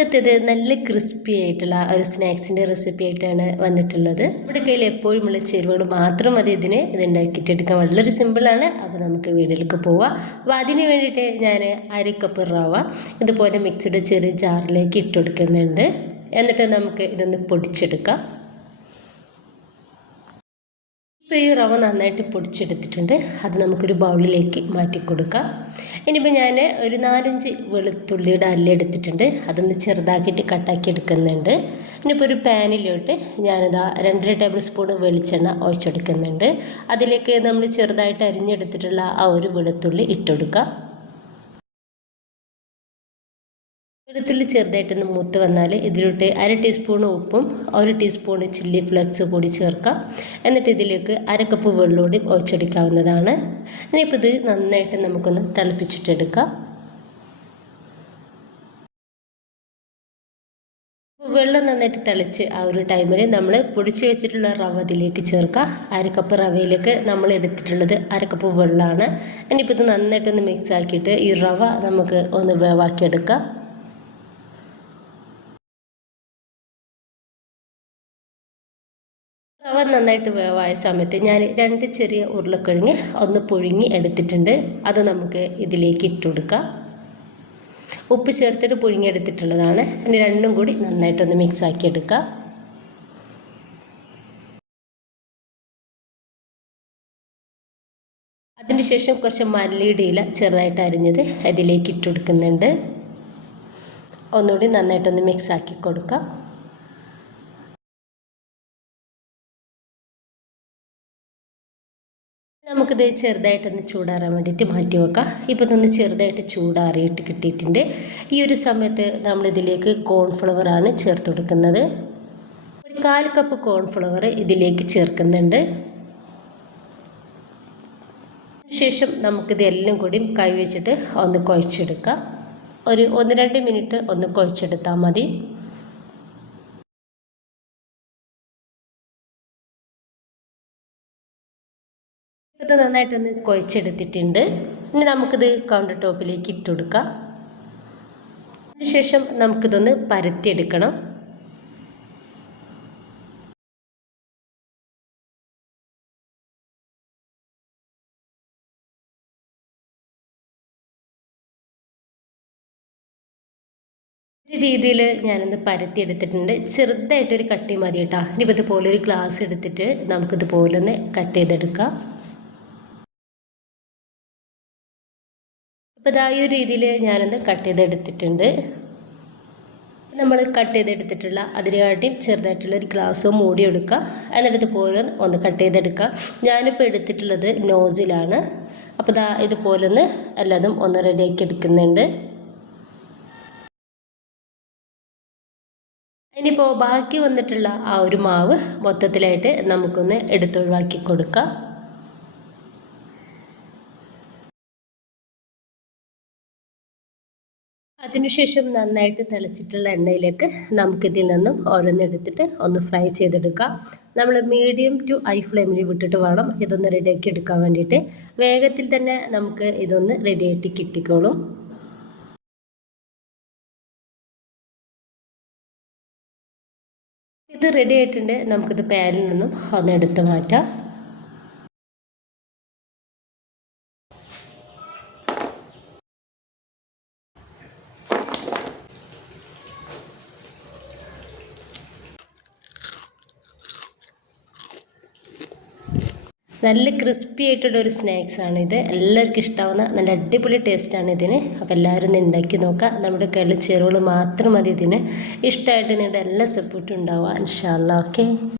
ഇന്നത്തേത് നല്ല ക്രിസ്പി ആയിട്ടുള്ള ഒരു സ്നാക്സിൻ്റെ റെസിപ്പി ആയിട്ടാണ് വന്നിട്ടുള്ളത്. നമ്മുടെ കയ്യിൽ എപ്പോഴുമുള്ള ചേരുവകൾ മാത്രം മതി ഇത് ഉണ്ടാക്കിയിട്ടെടുക്കാൻ. വളരെ സിമ്പിളാണ്. അപ്പോൾ നമുക്ക് വീട്ടിലേക്ക് പോവാം. അപ്പോൾ അതിന് വേണ്ടിയിട്ട് ഞാൻ 1/2 കപ്പ് റവ ഇതുപോലെ മിക്സിയുടെ ചെറിയ ജാറിലേക്ക് ഇട്ടുകൊടുക്കുന്നുണ്ട്. എന്നിട്ട് നമുക്ക് ഇതൊന്ന് പൊടിച്ചെടുക്കാം. ഇപ്പോൾ ഈ റവ നന്നായിട്ട് പൊടിച്ചെടുത്തിട്ടുണ്ട്. അത് നമുക്കൊരു ബൗളിലേക്ക് മാറ്റി കൊടുക്കാം. ഇനിയിപ്പോൾ ഞാൻ ഒരു 4-5 വെളുത്തുള്ളിയുടെ എടുത്തിട്ടുണ്ട്. അതൊന്ന് ചെറുതാക്കിയിട്ട് കട്ടാക്കി എടുക്കുന്നുണ്ട്. ഇനിയിപ്പോൾ ഒരു പാനിലോട്ട് ഞാനിതാ 2.5 ടേബിൾ സ്പൂൺ വെളിച്ചെണ്ണ ഒഴിച്ചെടുക്കുന്നുണ്ട്. അതിലേക്ക് നമ്മൾ ചെറുതായിട്ട് അരിഞ്ഞെടുത്തിട്ടുള്ള ആ ഒരു വെളുത്തുള്ളി ഇട്ടുകൊടുക്കുക. വെളുത്തുള്ളി ചെറുതായിട്ടൊന്ന് മൂത്ത് വന്നാൽ ഇതിലോട്ട് 1/2 ടീസ്പൂൺ ഉപ്പും 1 ടീസ്പൂൺ ചില്ലി ഫ്ലേക്സ് കൂടി ചേർക്കാം. എന്നിട്ട് ഇതിലേക്ക് 1/2 കപ്പ് വെള്ളമൂടി ഒഴിച്ചെടുക്കാവുന്നതാണ്. ഇനിയിപ്പോൾ ഇത് നന്നായിട്ട് നമുക്കൊന്ന് തിളപ്പിച്ചിട്ടെടുക്കാം. വെള്ളം നന്നായിട്ട് തിളച്ച് ആ ഒരു ടൈമിൽ നമ്മൾ പൊടിച്ച് വെച്ചിട്ടുള്ള റവ ഇതിലേക്ക് ചേർക്കുക. 1/2 കപ്പ് റവയിലേക്ക് നമ്മൾ എടുത്തിട്ടുള്ളത് 1/2 കപ്പ് വെള്ളമാണ്. ഇനിയിപ്പോൾ ഇത് നന്നായിട്ടൊന്ന് മിക്സ് ആക്കിയിട്ട് ഈ റവ നമുക്ക് ഒന്ന് വേവാക്കിയെടുക്കാം. റവ നന്നായിട്ട് വേവായ സമയത്ത് ഞാൻ 2 ചെറിയ ഉരുളക്കിഴങ്ങ് ഒന്ന് പുഴുങ്ങി എടുത്തിട്ടുണ്ട്. അത് നമുക്ക് ഇതിലേക്ക് ഇട്ടുകൊടുക്കാം. ഉപ്പ് ചേർത്തിട്ട് പുഴുങ്ങിയെടുത്തിട്ടുള്ളതാണ്. ഇനി രണ്ടും കൂടി നന്നായിട്ടൊന്ന് മിക്സ് ആക്കി എടുക്കാം. അതിനുശേഷം കുറച്ച് മല്ലിയുടെ ഇല ചെറുതായിട്ട് അരിഞ്ഞത് അതിലേക്ക് ഇട്ടുകൊടുക്കുന്നുണ്ട്. ഒന്നുകൂടി നന്നായിട്ടൊന്ന് മിക്സ് ആക്കി കൊടുക്കാം. നമുക്കിത് ചെറുതായിട്ടൊന്ന് ചൂടാറാൻ വേണ്ടിയിട്ട് മാറ്റി വെക്കാം. ഇപ്പോൾ ഇതൊന്ന് ചെറുതായിട്ട് ചൂടാറിയിട്ട് കിട്ടിയിട്ടുണ്ട്. ഈ ഒരു സമയത്ത് നമ്മളിതിലേക്ക് കോൺഫ്ലവറാണ് ചേർത്ത് കൊടുക്കുന്നത്. ഒരു 1/4 കപ്പ് കോൺഫ്ലവർ ഇതിലേക്ക് ചേർക്കുന്നുണ്ട്. ശേഷം നമുക്കിതെല്ലാം കൂടി കൈ വെച്ചിട്ട് ഒന്ന് കുഴച്ചെടുക്കാം. ഒരു 1-2 മിനിറ്റ് ഒന്ന് കുഴച്ചെടുത്താൽ മതി. ഇത് നന്നായിട്ടൊന്ന് കുഴച്ചെടുത്തിട്ടുണ്ട്. ഇനി നമുക്കിത് കൗണ്ടർ ടോപ്പിലേക്ക് ഇട്ട് കൊടുക്കാം. അതിനുശേഷം നമുക്കിതൊന്ന് പരത്തിയെടുക്കണം. ഈ രീതിയിൽ ഞാനൊന്ന് പരത്തിയെടുത്തിട്ടുണ്ട്. ചെറുതായിട്ടൊരു കട്ടി മതി കേട്ടോ. ഇനിയിപ്പോൾ ഇതുപോലെ ഒരു ഗ്ലാസ് എടുത്തിട്ട് നമുക്കിതുപോലെ ഒന്ന് കട്ട് ചെയ്തെടുക്കാം. അപ്പോൾ ഇതാ ഈ ഒരു രീതിയിൽ ഞാനൊന്ന് കട്ട് ചെയ്തെടുത്തിട്ടുണ്ട്. നമ്മൾ കട്ട് ചെയ്തെടുത്തിട്ടുള്ള അതിനായിട്ടും ചെറുതായിട്ടുള്ള ഒരു ഗ്ലാസ്സോ മൂടി എടുക്കുക. എന്നിട്ട് ഇതുപോലെ ഒന്ന് കട്ട് ചെയ്തെടുക്കുക. ഞാനിപ്പോൾ എടുത്തിട്ടുള്ളത് നോസിലാണ്. അപ്പോൾ ഇതാ ഇതുപോലെ ഒന്ന് എല്ലാതും ഒന്ന് റെഡിയാക്കി എടുക്കുന്നുണ്ട്. ഇനിയിപ്പോൾ ബാക്കി വന്നിട്ടുള്ള ആ ഒരു മാവ് മൊത്തത്തിലായിട്ട് നമുക്കൊന്ന് എടുത്തൊഴിവാക്കി കൊടുക്കാം. അതിനുശേഷം നന്നായിട്ട് തിളച്ചിട്ടുള്ള എണ്ണയിലേക്ക് നമുക്കിതിൽ നിന്നും ഓരോന്നെടുത്തിട്ട് ഒന്ന് ഫ്രൈ ചെയ്തെടുക്കാം. നമ്മൾ മീഡിയം ടു ഹൈ ഫ്ലെയിമിൽ വിട്ടിട്ട് വേണം ഇതൊന്ന് റെഡിയാക്കി എടുക്കാൻ വേണ്ടിയിട്ട്. വേഗത്തിൽ തന്നെ നമുക്ക് ഇതൊന്ന് റെഡിയായിട്ട് കിട്ടിക്കോളും. ഇത് റെഡി ആയിട്ടുണ്ട്. നമുക്കിത് പാനിൽ നിന്നും ഒന്ന് എടുത്ത് മാറ്റാം. നല്ല ക്രിസ്പി ആയിട്ടുള്ള ഒരു സ്നാക്സാണിത്. എല്ലാവർക്കും ഇഷ്ടമാവുന്ന നല്ല അടിപൊളി ടേസ്റ്റാണ് ഇതിന്. അപ്പോൾ എല്ലാവരും ഒന്ന് ഉണ്ടാക്കി നോക്കുക. നമ്മുടെ കേരള ചേരുവകൾ മാത്രം മതി ഇതിന്. ഇഷ്ടമായിട്ട് നിങ്ങളുടെ എല്ലാ സപ്പോർട്ടും ഉണ്ടാവുക ഇൻഷാ അല്ലാഹ്. ഓക്കെ.